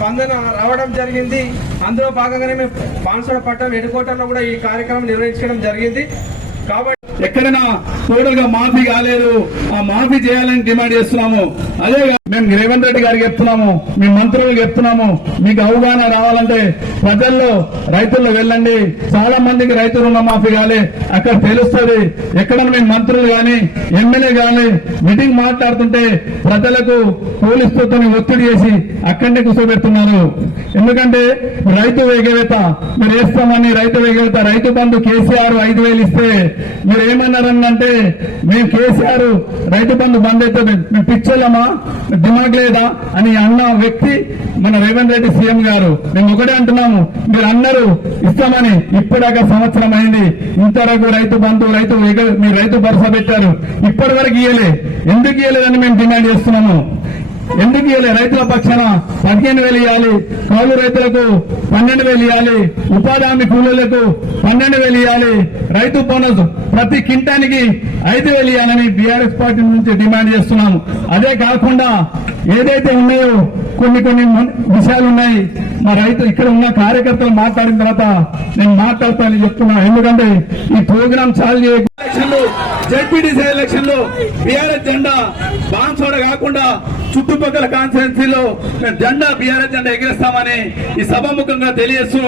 స్పందన రావడం జరిగింది. అందులో భాగంగానే మేము బాన్సోడ పట్టణం ఎడుకోటలో కూడా ఈ కార్యక్రమం నిర్వహించడం జరిగింది. కాబట్టి ఎక్కడైనా టోటల్ మాఫీ కాలేదు. ఆ మాఫీ చేయాలని డిమాండ్ చేస్తున్నాము. అదే మేము రేవంత్ రెడ్డి గారికి చెప్తున్నాము. మీ మంత్రులకు చెప్తున్నాము. మీకు అవగాహన రావాలంటే ప్రజల్లో రైతుల్లో వెళ్ళండి. చాలా మందికి రైతు రుణ మాఫీ కాలే. అక్కడ తెలుస్తుంది. ఎక్కడ మీ మంత్రులు గాని ఎమ్మెల్యే గాని మీటింగ్ మాట్లాడుతుంటే ప్రజలకు పోలీసులతో ఒత్తిడి చేసి అక్కడనే కూర్చోబెడుతున్నారు. ఎందుకంటే రైతు వేగవేత. మీరు వేస్తామని రైతు వేగవేత. రైతు బంధు కేసీఆర్ ఐదు వేలు ఇస్తే మీరు ఏమన్నారనంటే మేము కేసీఆర్ రైతు బంధు బంద్ అయితే మేము పిచ్చోళ్ళమా? దిమాగ్ లేదా? అని అన్న వ్యక్తి మన రేవంత్ రెడ్డి సీఎం గారు. మేము ఒకటే అంటున్నాము మీరు అన్నారు ఇస్తామని ఇప్పటిదాకా సంవత్సరం అయింది. ఇంతవరకు రైతు బంధు రైతు మీ మీరు రైతు భరోసా పెట్టారు. ఇప్పటి వరకు ఇయ్యలే. ఎందుకు ఇయ్యలేదని మేము డిమాండ్ చేస్తున్నాము? ఎందుకు ఇవ్వలే? రైతుల పక్షాన పదిహేను వేలు ఇవ్వాలి. కౌలు రైతులకు పన్నెండు వేలు ఇవ్వాలి. ఉపాధి హామీ కూలీలకు పన్నెండు వేలు ఇవ్వాలి. రైతు బోనస్ ప్రతి కింటానికి ఐదు వేలు ఇవ్వాలని బీఆర్ఎస్ పార్టీ నుంచి డిమాండ్ చేస్తున్నాము. అదే కాకుండా ఏదైతే ఉన్నాయో కొన్ని కొన్ని విషయాలు ఉన్నాయి మా రైతు ఇక్కడ ఉన్న కార్యకర్తలు మాట్లాడిన తర్వాత నేను మాట్లాడతానని చెప్తున్నా. ఎందుకంటే ఈ ప్రోగ్రాం చాలు చేయ ఎలక్షన్లు జడ్పీటీసీ ఎలక్షన్లు బీఆర్ఎస్ జెండా బాన్సోడ కాకుండా చుట్టుపక్కల కాన్స్టిట్యున్సీలో జెండా బీఆర్ఎస్ జెండా ఎగిరేస్తామని ఈ సభాముఖంగా తెలియజేస్తూ